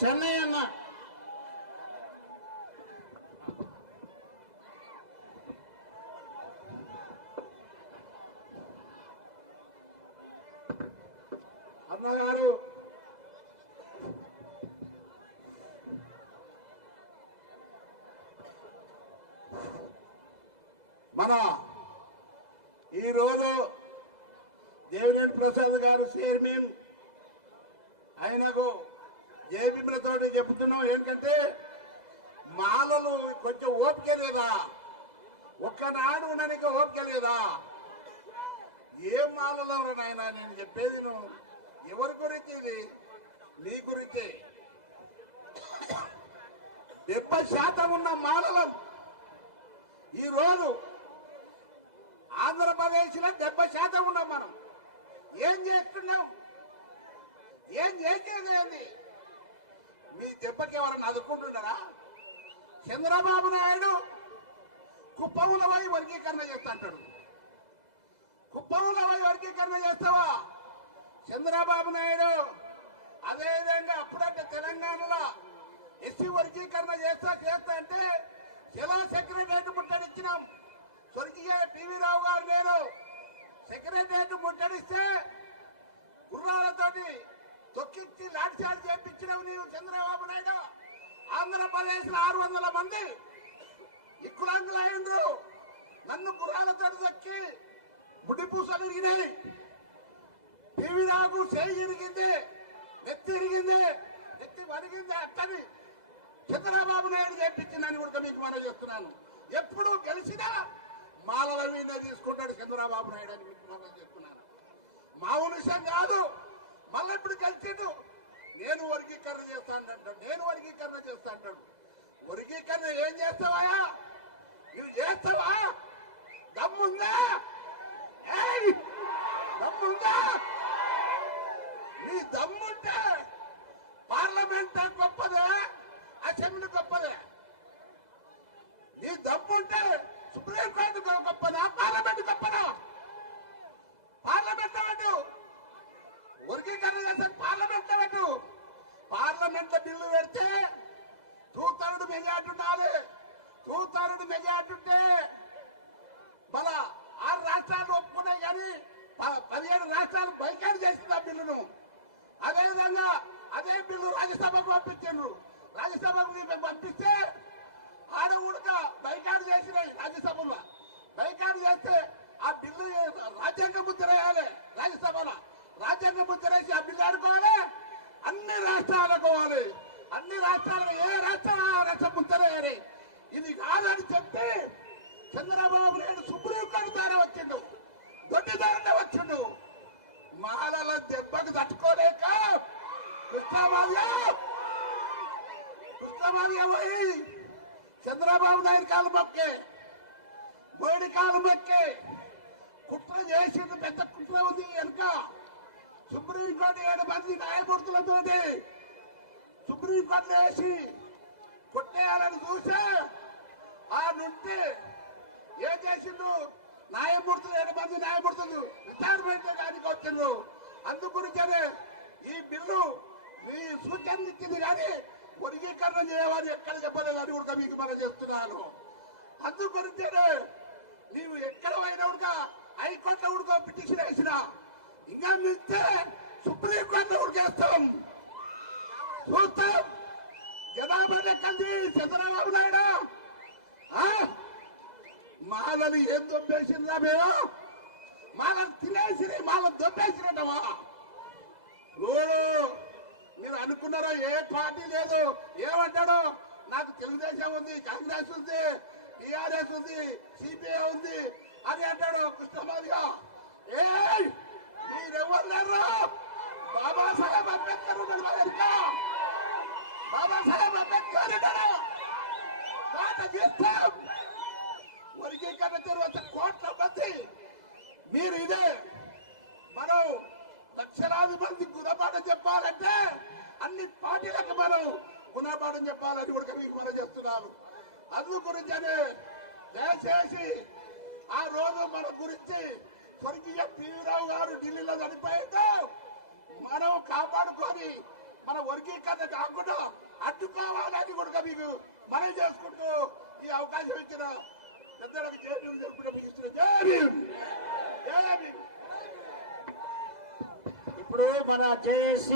చెన్నై అన్న అన్నగారు మన ఈరోజు దేవినేని ప్రసాద్ గారు చైర్మన్ ఆయనకు జేబీలతో చెబుతున్నాం. ఏంటంటే మాలలు కొంచెం ఓపిక లేదా, ఒక్కనాడు ఉండడానికి ఓపిక లేదా? ఏ మాలలో నాయన నేను చెప్పేది నువ్వు ఎవరి గురించి? ఇది నీ గురించి. 70% ఉన్న మాలలం ఈరోజు ఆంధ్రప్రదేశ్లో 70% ఉన్నాం. మనం ఏం చేస్తున్నాం? ఏం చేసేది? మీ దెబ్బకి ఎవరన్నా అదుకుంటున్నారా? చంద్రబాబు నాయుడు కుప్పంలో పోయి వర్గీకరణ చేస్తా అంటాడు. కుప్పంలో పోయి వర్గీకరణ చేస్తావా చంద్రబాబు నాయుడు? అదేవిధంగా అప్పుడంటే తెలంగాణలో ఎస్సీ వర్గీకరణ చేస్తా అంటే జిల్లా సెక్రటరియట్ ముట్టడిచ్చినాం. స్వర్గీయ టీవీ రావు గారు నేను సెక్రటరియట్ ముట్టడిస్తే గుర్రాలతోటి తొక్కించి లాఠీచార్జ్ చేయించినావు నీవు చంద్రబాబు నాయుడు. ఆంధ్రప్రదేశ్ లో 600 మంది ఇక్కులాంగులు అయిండ్రు. నన్ను గుర్రాలతో తొక్కి ముడి పూసలు ఇరిగినాయి. టీవీ రావు చేయి ఇరిగింది, నెత్తి ఇరిగింది, నెత్తి వరిగింది. అట్టని చంద్రబాబు నాయుడు చేయించిందని కూడా మీకు మనం చెప్తున్నాను. ఎప్పుడు గెలిచినా మాలల మీద తీసుకుంటాడు చంద్రబాబు నాయుడు అని మీకు మనం చెప్తున్నాను. మామూలు విషయం కాదు. మళ్ళీ ఇప్పుడు కలిసిండు నేను వర్గీకరణ చేస్తాను అంటాడు. నేను వర్గీకరణ చేస్తా అంటాడు. వర్గీకరణ ఏం చేస్తావా? నువ్వు చేస్తావా? దమ్ముందా? దమ్ముందా? నీ దమ్ముంటే పార్లమెంట్ గొప్పదే, అసెంబ్లీ గొప్పదే. నీ దమ్ముంటే సుప్రీంకోర్టు గొప్పదా, పార్లమెంట్ గొప్పదా? పార్లమెంట్ అవ్వదు. వర్గీకరణ చేస్తే పార్లమెంట్ అవ్వదు. పార్లమెంట్ లో బిల్లు పెడితే 2/3 మెజార్టీ ఉండాలి. 2/3 మెజార్టీ ఉంటే మన 6 రాష్ట్రాలు ఒప్పుకున్నాయి, కానీ 17 రాష్ట్రాలు బైకాట్ చేసింది ఆ బిల్లును. అదేవిధంగా అదే బిల్లు రాజ్యసభకు పంపించారు. రాజ్యసభకు పంపిస్తే ఆడ కూడా బైకాట్ చేసినాయి. రాజ్యసభలో బైకాట్ చేస్తే ఆ బిల్లు రాజ్యాంగ ముద్ర వేయాలి. రాజ్యసభలో రాజ్యాంగ ముద్ర వేసి ఆ బిల్లు ఆడుకోవాలి. అన్ని రాష్ట్రాలకు పోవాలి. అన్ని రాష్ట్రాలకు ఏ రాష్ట్రం రాష్ట్ర ముద్ర వేయాలి. ఇది కాదని చెప్పి చంద్రబాబు నాయుడు సుప్రీంకోర్టు ద్వారా వచ్చిండు, దొడ్డి ద్వారా వచ్చిండు. మాలల దెబ్బకు తట్టుకోలేక కృష్ణమాదియ పోయి చంద్రబాబు నాయుడు కాలు మొక్కే, మోడీ కాలు మొక్కే కుట్ర చేసింది. పెద్ద కుట్ర ఉంది వెనుక. సుప్రీంకోర్టు 7 మంది న్యాయమూర్తులతో సుప్రీంకోర్టులో వేసి కొట్టేయాలని చూసే ఆ నుండి ఏం చేసిండు? న్యాయమూర్తులు 7 మంది న్యాయమూర్తులు రిటైర్మెంట్ దానికి వచ్చిండ్రు. అందుగురించే ఈ బిల్లు మీ సూచన ఇచ్చింది, కానీ వర్గీకరణ చేయమని ఎక్కడ చెప్పలేదని కూడా మీకు మనం చేస్తున్నాను. అందుగురించే నీవు ఎక్కడ పోయినా కూడా హైకోర్టులో కూడా పిటిషన్ వేసినా ఇంకా మించే సుప్రీంకోర్టులో ఉడికేస్తాం. చూస్తాం జనాభా లెక్కంది చంద్రబాబు నాయుడు. మాలని ఏం దొబ్బేసిందా? మేము మాలను తినేసి మాలను దొబ్బేసినట్టవా? మీరు అనుకున్నారో ఏ పార్టీ లేదు. ఏమంటాడో నాకు తెలుగుదేశం ఉంది, కాంగ్రెస్ ఉంది, టీఆర్ఎస్ ఉంది, సిపిఐ ఉంది అని అంటాడు కృష్ణమాదిగా. మీరెవరు లేరు? బాబాసాహెబ్ అంబేద్కర్ ఉన్నాడు వెనుక. బాబాసాహెబ్ అంబేద్కర్ ఉన్నాడు. చేస్తాం. వర్గీకరణ తర్వాత 1 కోట్ల మంది మీరు ఇదే మనం లక్షలాది మంది గుణపాఠం చెప్పాలంటే అన్ని పార్టీలకు మనం గుణపాఠం చెప్పాలని కూడా మీకు మనం చెప్తున్నాను. అందు గురించనే దయచేసి ఆ రోజు మన గురించి స్వర్గీయ టీవీ రావు గారు ఢిల్లీలో చనిపోయిందో మనం కాపాడుకొని మన వర్గీకరణ కాకుండా అడ్డుకోవాలని కూడా మీకు మనం చేసుకుంటూ ఈ అవకాశం ఇచ్చిన పెద్దలకు జై భీమ్ జరుపుకుంటూ జై భీమ్. ఇప్పుడు మన జేఏసీ